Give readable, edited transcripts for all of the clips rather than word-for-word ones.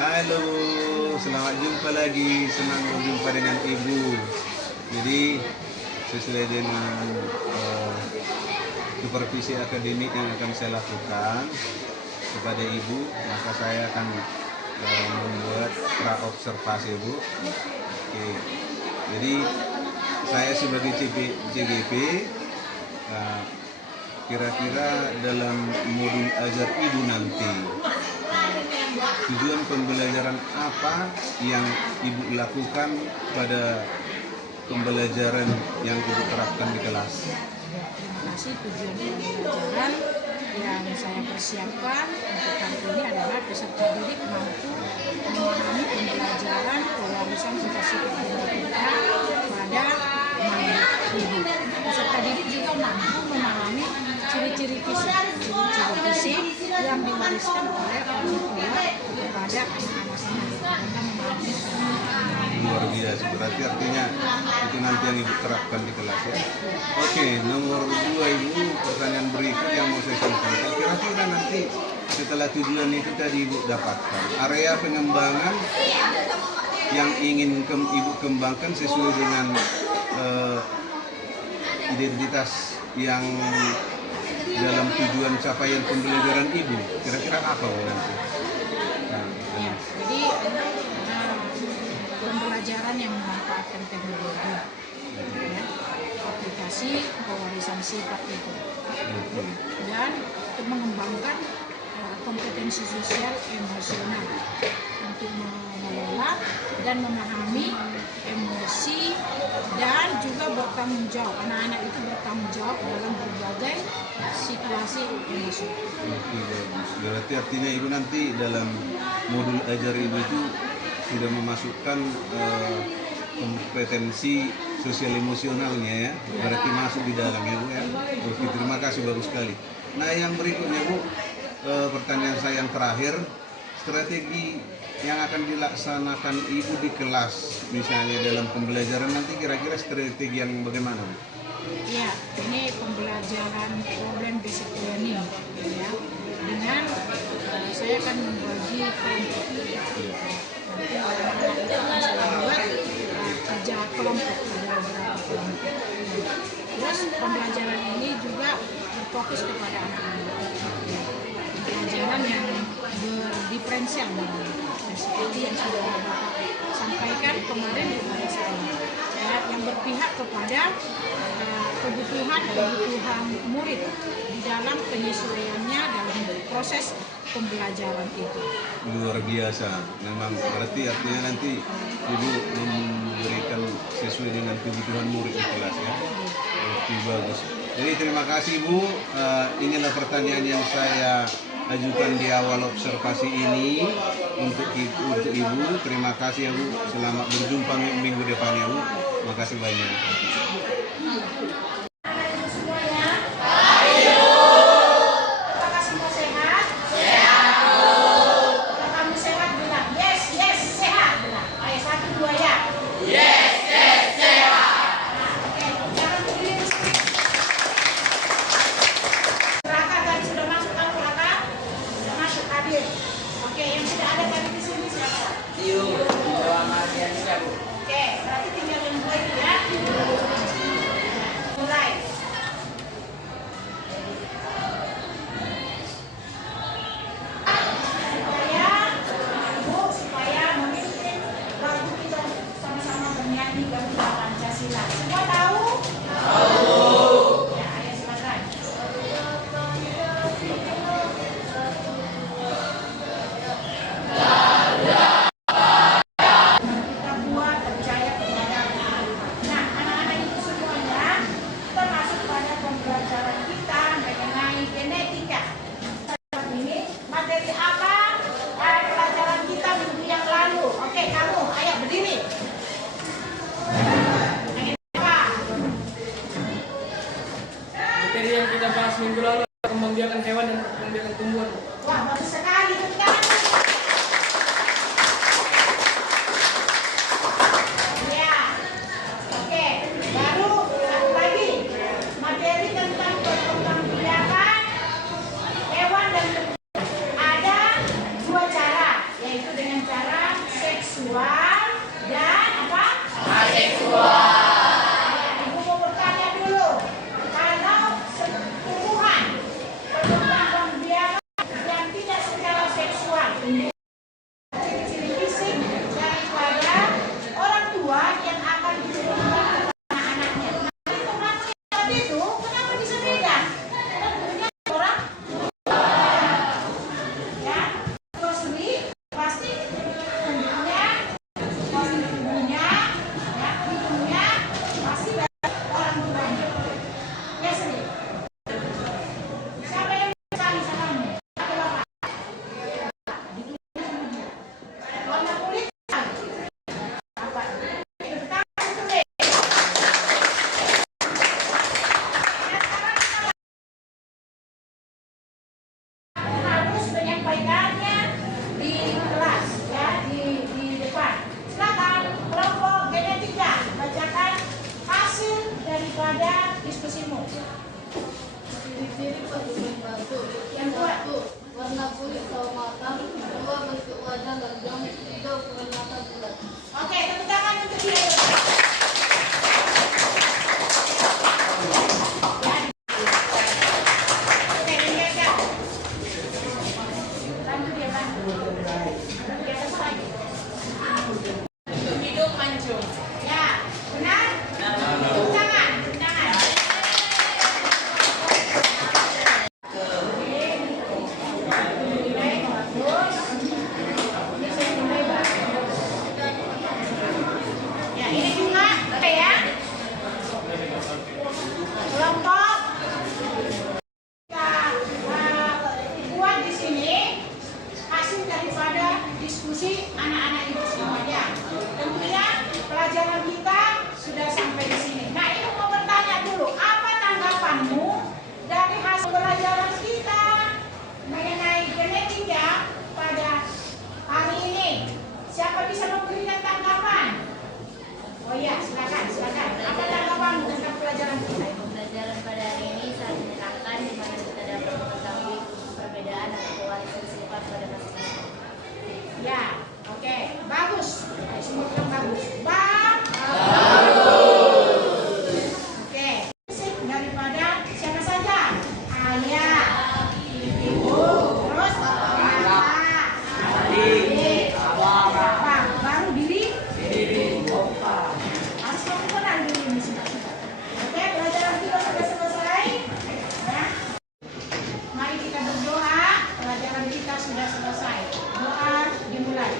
Halo, selamat jumpa lagi. Senang berjumpa dengan Ibu. Jadi sesuai dengan supervisi akademik yang akan saya lakukan kepada Ibu, maka saya akan membuat pra-observasi, Bu. Oke. Jadi saya sebagai CGP kira-kira dalam modul ajar Ibu nanti, tujuan pembelajaran apa yang Ibu lakukan pada pembelajaran yang Ibu terapkan di kelas? Terima kasih. Tujuan pembelajaran yang saya persiapkan untuk hari ini adalah peserta didik mampu memahami pembelajaran pewarisan cita-cita kita pada mandiri. Peserta didik juga mampu memahami ciri-ciri fisik yang diwariskan oleh orang tua kepada anak-anaknya. Luar biasa, berarti artinya itu nanti yang Ibu terapkan di kelas ya. Oke, nomor 2 Ibu, pertanyaan berikut yang mau saya sampaikan. Kira-kira nanti setelah tujuan itu tadi Ibu dapatkan, area pengembangan yang ingin Ibu kembangkan sesuai dengan identitas yang dalam tujuan capaian pembelajaran Ibu, kira-kira apa Bu nanti? Ya, jadi pembelajaran yang memanfaatkan teknologi, ya, aplikasi pewarisan sifat itu, dan untuk mengembangkan kompetensi sosial emosional untuk mengelola dan memahami emosi dan juga bertanggung jawab. Anak-anak itu bertanggung jawab dalam berbagai situasi emosi. Oke, bagus. Berarti artinya Ibu nanti dalam modul ajar Ibu itu sudah memasukkan kompetensi sosial emosionalnya ya, berarti masuk di dalamnya Bu ya. Oke, terima kasih, bagus sekali. Nah yang berikutnya Bu, pertanyaan saya yang terakhir, strategi yang akan dilaksanakan Ibu di kelas misalnya dalam pembelajaran nanti kira-kira strategi yang bagaimana Bu? Ya, ini pembelajaran problem basic learning ya, dengan saya akan membagi kelompok. Nanti anak-anak itu akan saya buat kerja kelompok, ada beberapa kelompok. Terus pembelajaran ini juga berfokus kepada anak-anak. Pembelajaran yang berdiferensial seperti yang sudah Bapak sampaikan kemarin kepada saya, yang berpihak kepada kebutuhan murid di dalam penyesuaiannya dalam proses pembelajaran itu. Luar biasa, memang berarti artinya nanti Ibu memberikan sesuai dengan kebutuhan murid di kelas ya. Oke, bagus. Jadi terima kasih Bu, inilah pertanyaan yang saya ajukan di awal observasi ini untuk Ibu. Terima kasih ya Bu, selamat berjumpa minggu depan ya Bu. Terima kasih banyak. Oke, yang sudah ada tadi di sini siapa? Oke, berarti tinggal yang dua itu ya. Mulai. Supaya memimpin lagu kita sama-sama bernyanyi Garuda Pancasila. Semua tahu? Tahu. Ya, ayo silakan. Materi yang kita bahas minggu lalu, kembangbiakan hewan dan kembangbiakan tumbuhan. Wah, bagus sekali. Ya, oke. Baru satu lagi materi tentang perkembangbiakan hewan dan tumbuhan. Ada dua cara, yaitu dengan cara padukan batu. Yang kedua. 1. Warna kulit sawo matang. 2. Bentuk wajah gajah. 3. Ukuran mata bulat. Oke, tepuk tangan untuk dia. Oke, ini aja. Bantu dia, bantu. Di atas lagi. Hidung mancung. Ya, benar? Tepuk tangan, tepuk tangan. Ya, ini juga, oke ya. Kelompok kita buat di sini hasil daripada diskusi anak-anak itu semuanya. Tentunya pelajaran kita sudah sampai di sini. Nah, ini mau bertanya dulu, apa tanggapanmu dari hasil pelajaran kita mengenai genetika pada hari ini? Siapa bisa memberikan tanggapan? Oh iya, silakan, silakan. Apa tanggapanmu tentang pelajaran kita itu? Pelajaran pada hari ini sangat menyenangkan di mana kita dapat mengetahui perbedaan atau kewarisan sifat pada masing-masing. Ya, oke, bagus. Semua bilang bagus. Oke, fisik daripada siapa saja? Ayah, ibu, terus kakak, adik, abang, baru diri. Harus kamu kenal diri ini sudah. Oke, pelajaran kita sudah selesai. Ya. Mari kita berdoa. Pelajaran kita sudah selesai. Doa dimulai.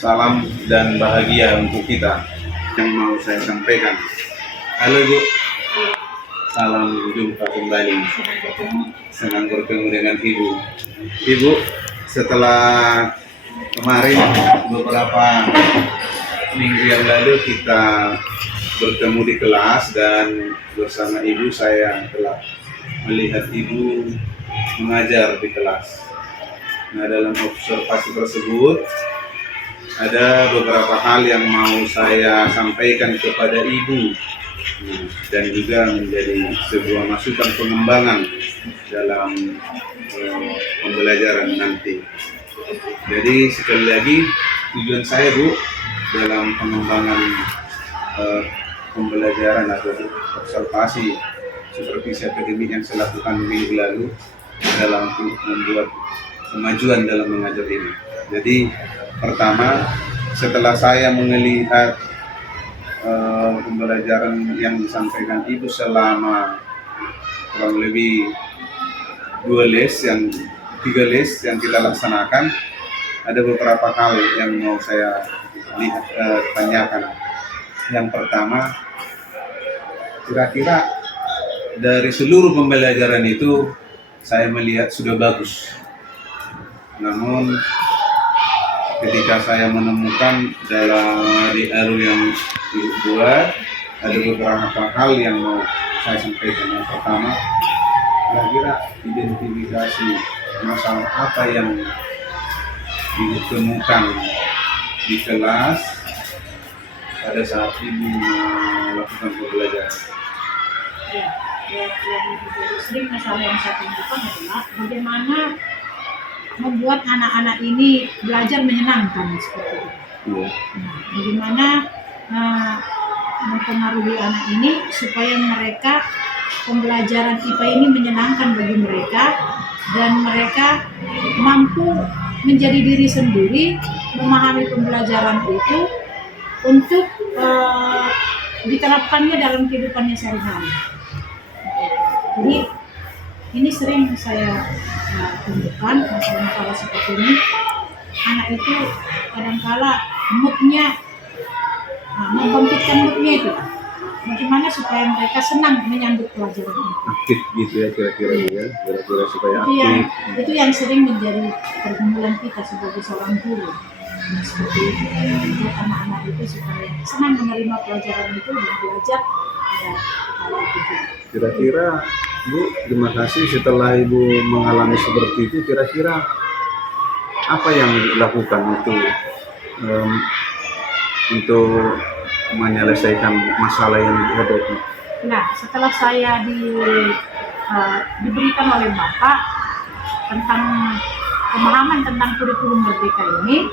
Salam dan bahagia untuk kita yang mau saya sampaikan. Halo Ibu, salam jumpa kembali. Senang bertemu dengan Ibu. Ibu, setelah kemarin beberapa minggu yang lalu kita bertemu di kelas dan bersama Ibu saya telah melihat Ibu mengajar di kelas. Nah, dalam observasi tersebut ada beberapa hal yang mau saya sampaikan kepada Ibu dan juga menjadi sebuah masukan pengembangan dalam pembelajaran nanti. Jadi sekali lagi tujuan saya Bu dalam pengembangan pembelajaran atau observasi supervisi akademik yang saya lakukan minggu lalu dalam membuat kemajuan dalam mengajar ini. Jadi pertama, setelah saya melihat pembelajaran yang disampaikan Ibu selama kurang lebih 3 les yang kita laksanakan, ada beberapa hal yang mau saya tanyakan. Yang pertama, kira-kira dari seluruh pembelajaran itu saya melihat sudah bagus. Namun ketika saya menemukan dalam DRU yang dibuat, ada beberapa hal yang mau saya sampaikan. Yang pertama, kira-kira identifikasi masalah apa yang ditemukan di kelas pada saat ini melakukan pembelajaran. Ya, yang sering masalah yang saya temukan adalah bagaimana membuat anak-anak ini belajar menyenangkan seperti itu. Iya. Nah, bagaimana mempengaruhi anak ini supaya mereka pembelajaran IPA ini menyenangkan bagi mereka dan mereka mampu menjadi diri sendiri, memahami pembelajaran itu untuk diterapkannya dalam kehidupannya sehari-hari. Jadi ini sering saya tunjukkan masalah-masalah seperti ini. Anak itu kadangkala moodnya, membangkitkan moodnya itu. Bagaimana supaya mereka senang menyambut pelajaran itu. Aktif gitu ya kira-kira ya, kira-kira supaya Itu yang sering menjadi pergumulan kita sebagai seorang guru. Nah, seperti itu, membuat anak-anak itu supaya senang menerima pelajaran itu dan belajar ada hal itu juga. Kira-kira Bu, terima kasih setelah Ibu mengalami seperti itu, kira-kira apa yang dilakukan untuk menyelesaikan masalah yang dihadapi? Nah, setelah saya diberikan oleh Bapak tentang pemahaman tentang kurikulum merdeka ini,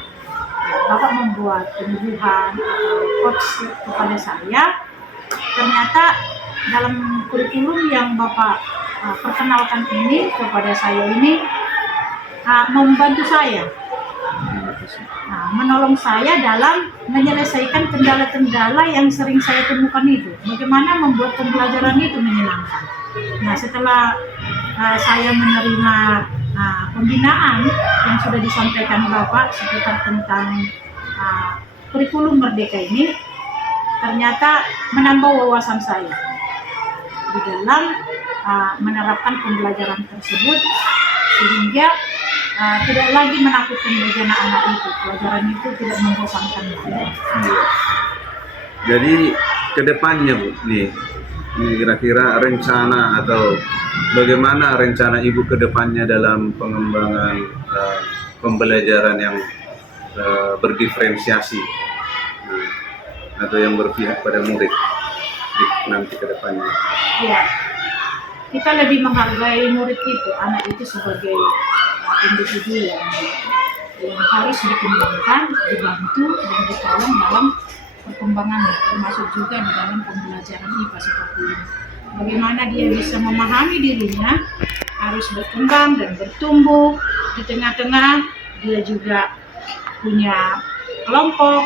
Bapak membuat penyuluhan atau coach kepada saya. Ternyata dalam kurikulum yang Bapak perkenalkan ini kepada saya ini membantu saya, menolong saya dalam menyelesaikan kendala-kendala yang sering saya temukan itu. Bagaimana membuat pembelajaran itu menyenangkan. Nah, setelah saya menerima pembinaan yang sudah disampaikan Bapak seputar tentang kurikulum merdeka ini, ternyata menambah wawasan saya di dalam menerapkan pembelajaran tersebut, sehingga tidak lagi menakutkan bagi anak-anak itu. Pelajaran itu tidak membosankan lagi. Jadi kedepannya Bu, nih kira-kira rencana atau bagaimana rencana Ibu kedepannya dalam pengembangan pembelajaran yang berdiferensiasi atau yang berpihak pada murid nanti kedepannya? Ya, kita lebih menghargai murid itu, anak itu sebagai individu yang harus dikembangkan, dibantu dan ditolong dalam perkembangannya, termasuk juga di dalam pembelajaran IPA seperti ini. Bagaimana dia bisa memahami dirinya, harus berkembang dan bertumbuh. Di tengah-tengah dia juga punya kelompok,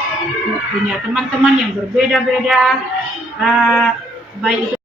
punya teman-teman yang berbeda-beda, baik itu